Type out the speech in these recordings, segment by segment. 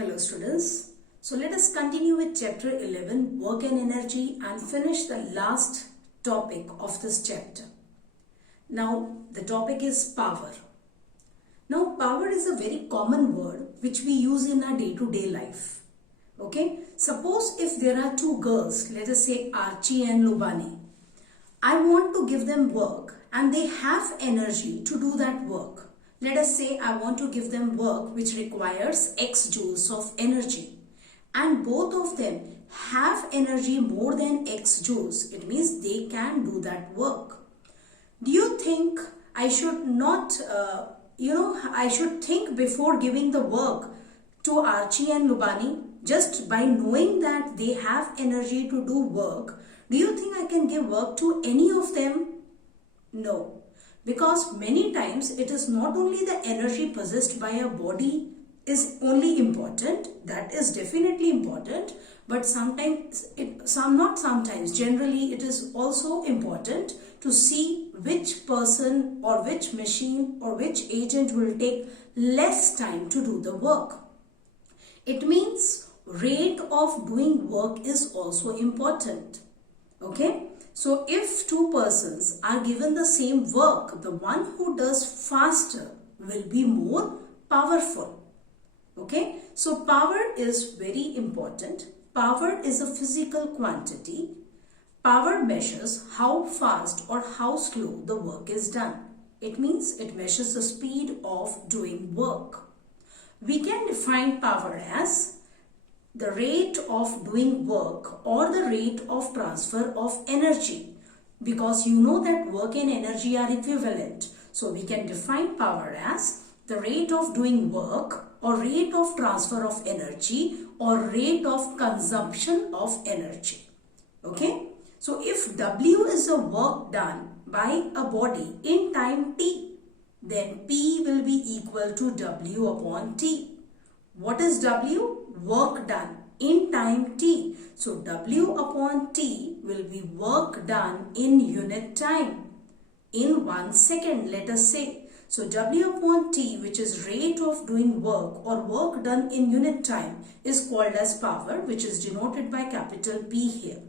Hello students. So let us continue with chapter 11 work and energy and finish the last topic of this chapter. Now the topic is power. Now power is a very common word which we use in our day-to-day life. Okay, suppose if there are two girls, let us say Archie and Lubani. I want to give them work and they have energy to do that work. Let us say I want to give them work which requires X joules of energy. And both of them have energy more than X joules. It means they can do that work. Do you think I should not, I should think before giving the work to Archie and Lubani? Just by knowing that they have energy to do work, do you think I can give work to any of them? No. Because many times it is not only the energy possessed by a body is only important, that is definitely important, but generally it is also important to see which person or which machine or which agent will take less time to do the work. It means rate of doing work is also important. Okay? So if two persons are given the same work, the one who does faster will be more powerful. Okay, so power is very important. Power is a physical quantity. Power measures how fast or how slow the work is done. It means it measures the speed of doing work. We can define power as the rate of doing work or the rate of transfer of energy, because you know that work and energy are equivalent. So we can define power as the rate of doing work or rate of transfer of energy or rate of consumption of energy. Okay, so if W is the work done by a body in time T, then P will be equal to W upon T. What is W? Work done in time T. So W upon T will be work done in unit time. In 1 second, let us say. So W upon T, which is rate of doing work or work done in unit time, is called as power, which is denoted by capital P here.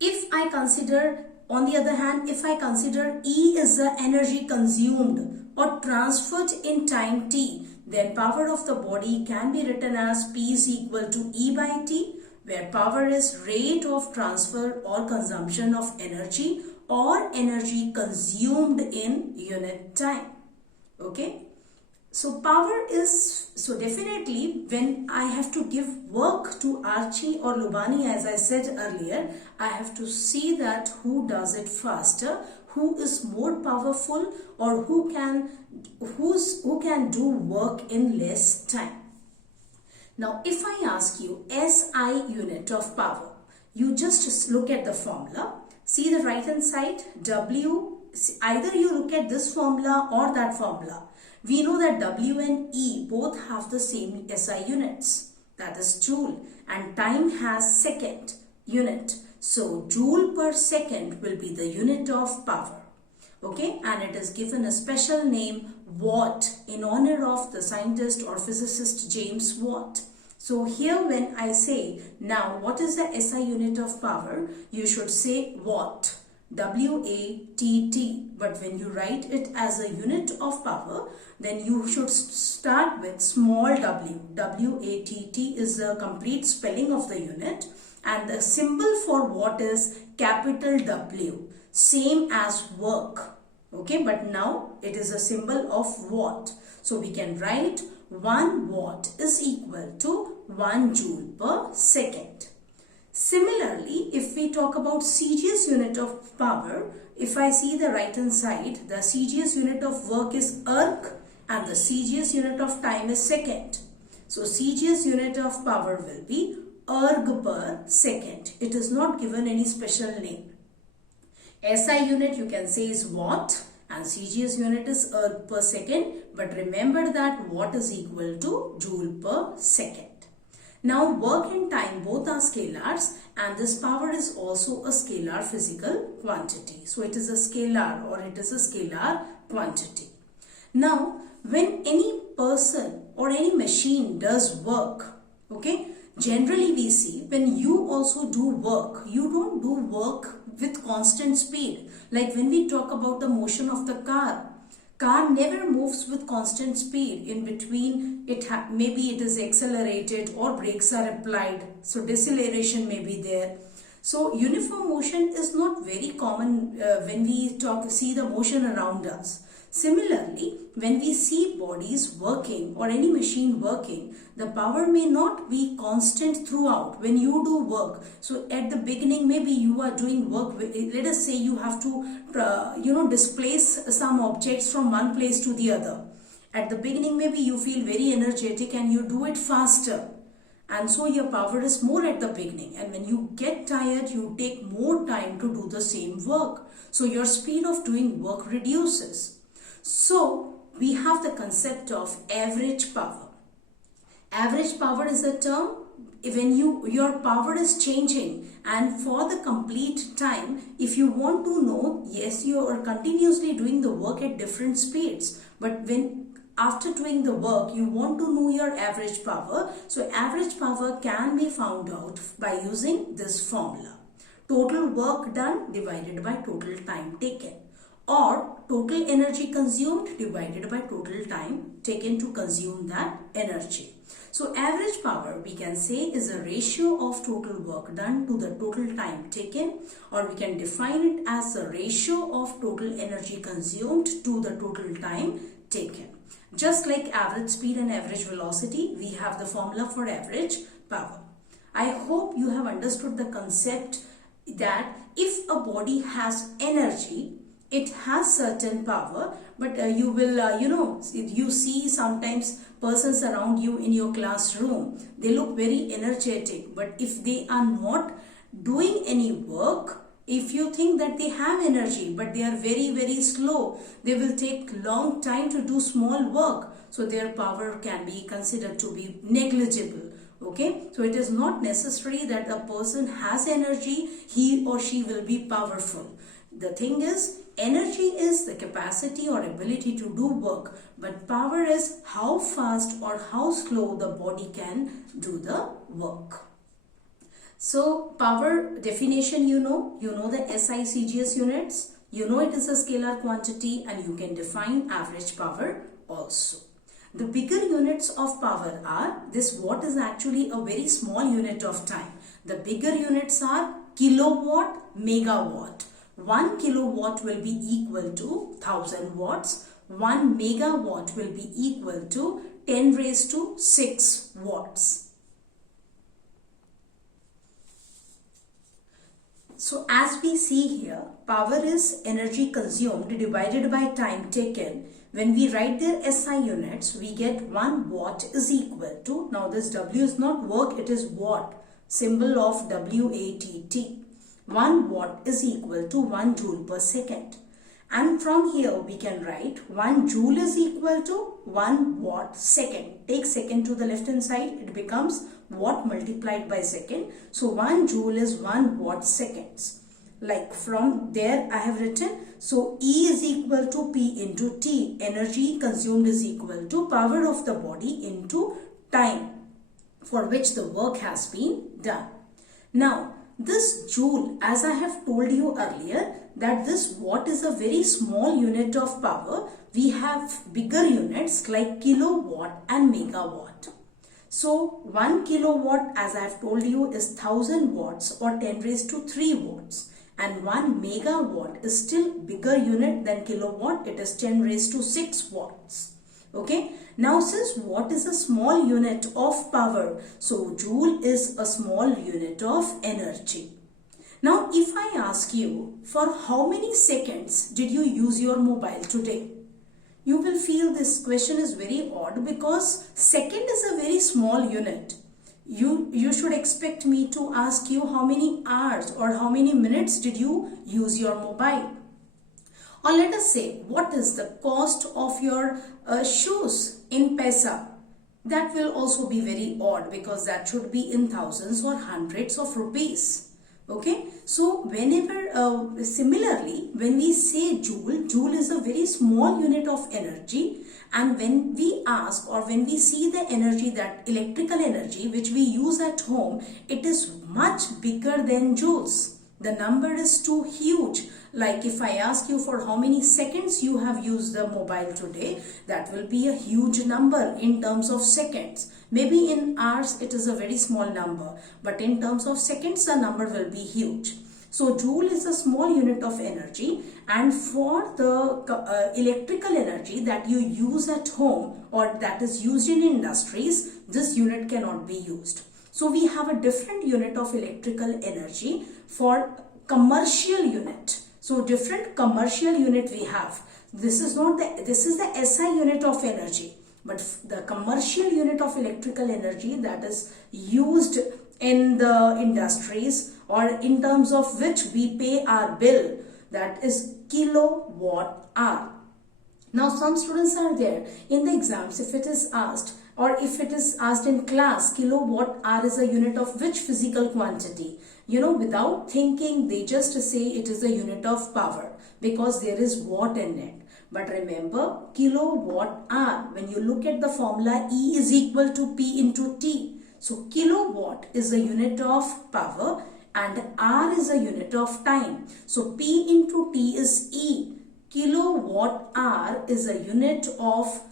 If I consider, on the other hand, if I consider E is the energy consumed or transferred in time T, then power of the body can be written as P is equal to E by T, where power is rate of transfer or consumption of energy or energy consumed in unit time. Okay. So power is, so definitely when I have to give work to Archie or Lubani, as I said earlier, I have to see that who does it faster, who is more powerful, or who can do work in less time. Now if I ask you SI unit of power, you just look at the formula. See the right hand side, W, either you look at this formula or that formula. We know that W and E both have the same SI units, that is joule, and time has second unit. So joule per second will be the unit of power. Okay, and it is given a special name Watt in honor of the scientist or physicist James Watt. So here when I say, now what is the SI unit of power? You should say Watt, W-A-T-T. But when you write it as a unit of power, then you should start with small w. W-A-T-T is the complete spelling of the unit. And the symbol for watt is capital W, same as work. Okay, but now it is a symbol of watt. So we can write 1 watt is equal to 1 joule per second. Similarly, if we talk about CGS unit of power, if I see the right hand side, the CGS unit of work is erg and the CGS unit of time is second. So CGS unit of power will be erg per second. It is not given any special name. SI unit you can say is watt and CGS unit is erg per second, but remember that watt is equal to joule per second. Now work and time both are scalars and this power is also a scalar physical quantity. So it is a scalar or it is a scalar quantity. Now when any person or any machine does work, okay, generally we see when you also do work, you don't do work with constant speed. Like when we talk about the motion of the car never moves with constant speed. In between, maybe it is accelerated or brakes are applied, so deceleration may be there. So uniform motion is not very common when we see the motion around us. Similarly, when we see bodies working or any machine working, the power may not be constant throughout when you do work. So at the beginning, maybe you are doing work. Let us say you have to, displace some objects from one place to the other. At the beginning, maybe you feel very energetic and you do it faster. And so your power is more at the beginning. And when you get tired, you take more time to do the same work. So your speed of doing work reduces. So we have the concept of average power. Average power is a term when your power is changing, and for the complete time, if you want to know, yes, you are continuously doing the work at different speeds, but when after doing the work you want to know your average power, so average power can be found out by using this formula: total work done divided by total time taken, or total energy consumed divided by total time taken to consume that energy. So average power, we can say, is a ratio of total work done to the total time taken, or we can define it as the ratio of total energy consumed to the total time taken. Just like average speed and average velocity, we have the formula for average power. I hope you have understood the concept that if a body has energy, it has certain power, but you will, you see sometimes persons around you in your classroom, they look very energetic, but if they are not doing any work, if you think that they have energy but they are very, very slow, they will take long time to do small work, so their power can be considered to be negligible. Okay, so it is not necessary that a person has energy, he or she will be powerful. The thing is, energy is the capacity or ability to do work, but power is how fast or how slow the body can do the work. So power definition, you know the SI CGS units, you know it is a scalar quantity, and you can define average power also. The bigger units of power are, this watt is actually a very small unit of time. The bigger units are kilowatt, megawatt. 1 kilowatt will be equal to 1000 watts. 1 megawatt will be equal to 10 raised to 6 watts. So as we see here, power is energy consumed divided by time taken. When we write their SI units, we get 1 watt is equal to, now this W is not work, it is watt, symbol of W-A-T-T. 1 watt is equal to 1 joule per second. And from here we can write 1 joule is equal to 1 watt second. Take second to the left hand side, it becomes watt multiplied by second. So 1 joule is 1 watt seconds. Like from there I have written, so E is equal to P into T. Energy consumed is equal to power of the body into time for which the work has been done. Now, this joule, as I have told you earlier, that this watt is a very small unit of power. We have bigger units like kilowatt and megawatt. So 1 kilowatt, as I have told you, is 1000 watts or 10 raised to 3 watts. And 1 megawatt is still bigger unit than kilowatt. It is 10 raised to 6 watts. Okay. Now since watt is a small unit of power, so joule is a small unit of energy. Now if I ask you, for how many seconds did you use your mobile today? You will feel this question is very odd because second is a very small unit. You should expect me to ask you how many hours or how many minutes did you use your mobile. Or let us say, what is the cost of your shoes in paisa? That will also be very odd because that should be in thousands or hundreds of rupees. Okay, so whenever, similarly, when we say joule, joule is a very small unit of energy, And when we ask or when we see the energy, that electrical energy which we use at home, it is much bigger than joules. The number is too huge. Like if I ask you for how many seconds you have used the mobile today, that will be a huge number in terms of seconds. Maybe in hours it is a very small number, but in terms of seconds the number will be huge. So joule is a small unit of energy, and for the electrical energy that you use at home or that is used in industries, this unit cannot be used. So we have a different unit of electrical energy for commercial unit. So different commercial unit we have. This is the SI unit of energy, but the commercial unit of electrical energy that is used in the industries or in terms of which we pay our bill, that is kilowatt hour. Now some students are there in the exams, if it is asked or if it is asked in class, kilowatt hour is a unit of which physical quantity? Without thinking, they just say it is a unit of power because there is watt in it. But remember, kilowatt hour, when you look at the formula, E is equal to P into T. So kilowatt is a unit of power and R is a unit of time. So P into T is E. Kilowatt hour is a unit of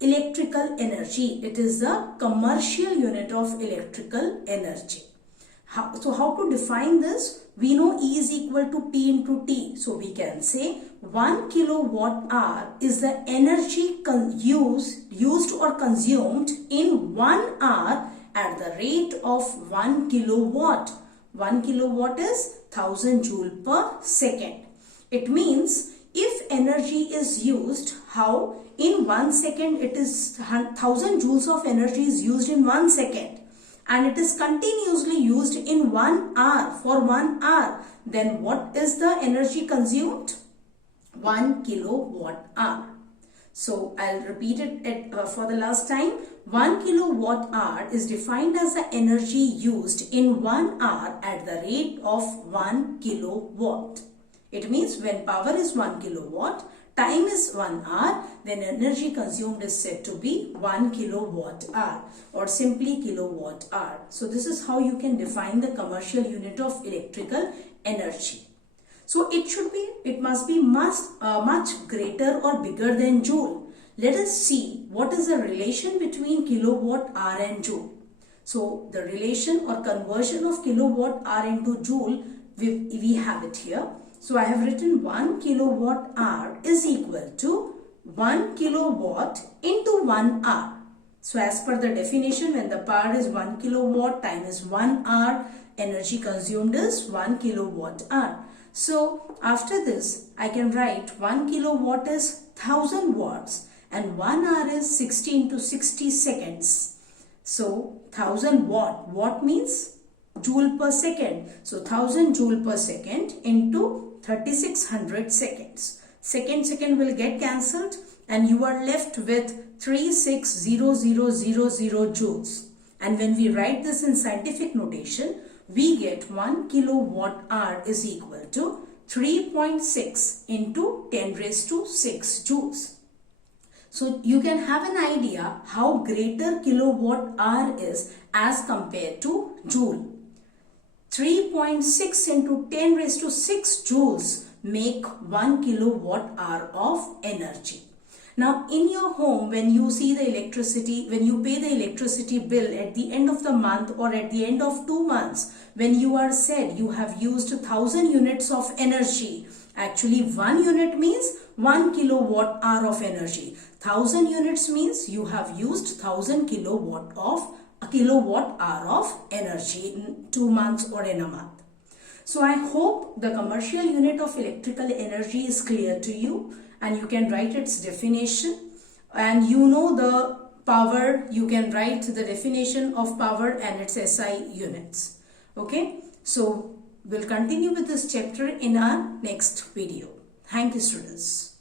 electrical energy. It is the commercial unit of electrical energy. So how to define this? We know E is equal to P into T. So we can say 1 kilowatt hour is the energy used or consumed in 1 hour at the rate of 1 kilowatt. 1 kilowatt is 1000 joule per second. It means if energy is used, how? In 1 second it is 1000 joules of energy is used in 1 second. And it is continuously used in 1 hour, for 1 hour. Then what is the energy consumed? 1 kilowatt hour. So I'll repeat it for the last time. 1 kilowatt hour is defined as the energy used in 1 hour at the rate of 1 kilowatt. It means when power is 1 kilowatt, time is 1 hour, then energy consumed is said to be 1 kilowatt hour or simply kilowatt hour. So this is how you can define the commercial unit of electrical energy. So it must be much greater or bigger than joule. Let us see what is the relation between kilowatt hour and joule. So the relation or conversion of kilowatt hour into joule, we have it here. So I have written 1 kilowatt hour is equal to 1 kilowatt into 1 hour. So as per the definition, when the power is 1 kilowatt, time is 1 hour, energy consumed is 1 kilowatt hour. So after this, I can write 1 kilowatt is 1000 watts and 1 hour is 60 into 60 seconds. So 1000 watt means joule per second. So 1000 joule per second into 3600 seconds. Second will get cancelled and you are left with 360000 joules. And when we write this in scientific notation, we get 1 kilowatt hour is equal to 3.6 into 10 raised to 6 joules. So you can have an idea how greater kilowatt hour is as compared to joule. 3.6 into 10 raised to 6 joules make 1 kilowatt hour of energy. Now in your home, when you see the electricity, when you pay the electricity bill at the end of the month or at the end of 2 months, when you are said you have used 1000 units of energy, actually 1 unit means 1 kilowatt hour of energy. 1000 units means you have used 1000 kilowatt hour of energy in 2 months or in a month. So I hope the commercial unit of electrical energy is clear to you and you can write its definition, and you know the power, you can write the definition of power and its SI units. Okay, so we'll continue with this chapter in our next video. Thank you, students.